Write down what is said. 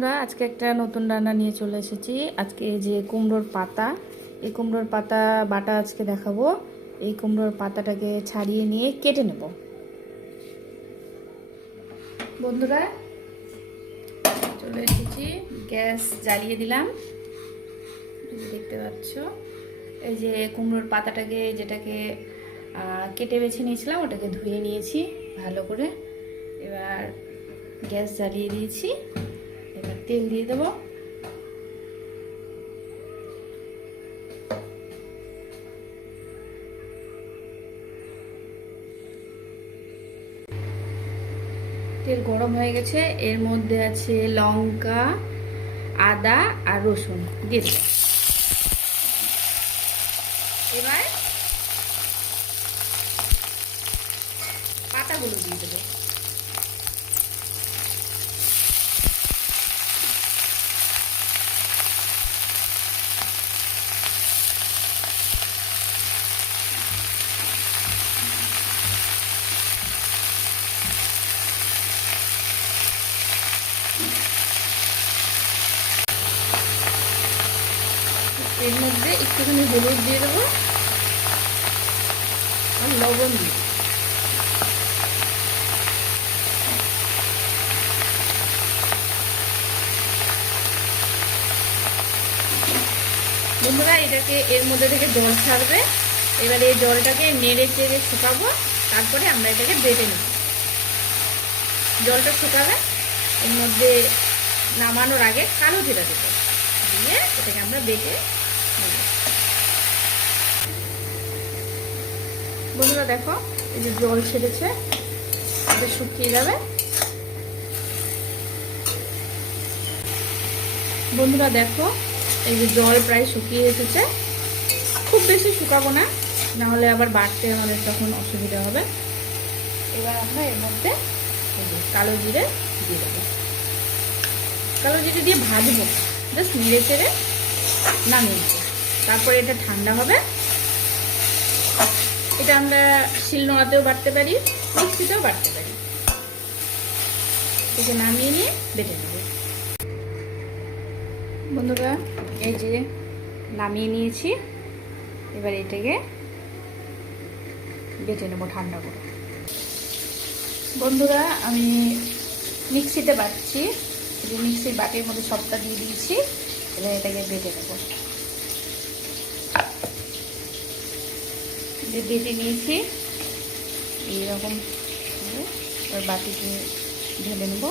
বন্ধুরা আজকে একটা নতুন রান্না নিয়ে চলে এসেছি। আজকে যে কুমড়োর পাতা, এই কুমড়োর পাতা বাটা আজকে দেখাবো। এই কুমড়োর পাতাটাকে ছাড়িয়ে নিয়ে কেটে নেব। বন্ধুরা চলে এসেছি, গ্যাস জ্বালিয়ে দিলাম, দেখতে পাচ্ছ। এই যে কুমড়োর পাতাটাকে যেটাকে কেটে বেছে নিয়েছিলাম ওটাকে ধুয়ে নিয়েছি ভালো করে। এবার গ্যাস জ্বালিয়ে দিয়েছি, এবার তেল দিয়ে দেবো। তেল গরম হয়ে গেছে, এর মধ্যে আছে লঙ্কা, আদা আর রসুন দিয়ে দেবো। এবার পাতাগুলো দিয়ে দেবো। এর মধ্যে একটুখানি হলুদ দিয়ে দেবো আর লবণ দিয়ে দেবো। বন্ধুরা এটাকে এর মধ্যে থেকে জল ছাড়বে, এবার এই জলটাকে নেড়ে চেড়ে শুকাবো, তারপরে আমরা এটাকে বেটে নেব। জলটা শুকাবে, এর মধ্যে নামানোর আগে কালো জিরা দেবো, দিয়ে এটাকে আমরা বেটে নেব। বন্ধুরা দেখো, এই যে জল ছেড়েছে, এটা শুকিয়ে যাবে। বন্ধুরা দেখো, এই যে জল প্রায় শুকিয়ে এসেছে। খুব বেশি শুকাবো না, নাহলে আবার বাটতে আমাদের তখন অসুবিধা হবে। এবার আমরা এর মধ্যে কালো জিরে দিয়ে দেবো। কালো জিরে দিয়ে ভাজবো, জাস্ট নেড়ে চেড়ে নামিয়ে নেবো। তারপরে এটা ঠান্ডা হবে। এটা আমরা শিলনোড়াতেও বাটতে পারি, মিক্সিতেও বাটতে পারি। এটাকে নামিয়ে নিয়ে বেটে নেব। বন্ধুরা এই যে নামিয়ে নিয়েছি, এবার এটাকে বেটে নেবো ঠান্ডা করে। বন্ধুরা আমি মিক্সিতে বাটছি, যে মিক্সির বাটির মধ্যে সবটা দিয়ে দিয়েছি। এবার এটাকে বেটে নেব। যে বেটে নিয়েছি এইরকম, এবার বাটিতে ঢেলে নেব।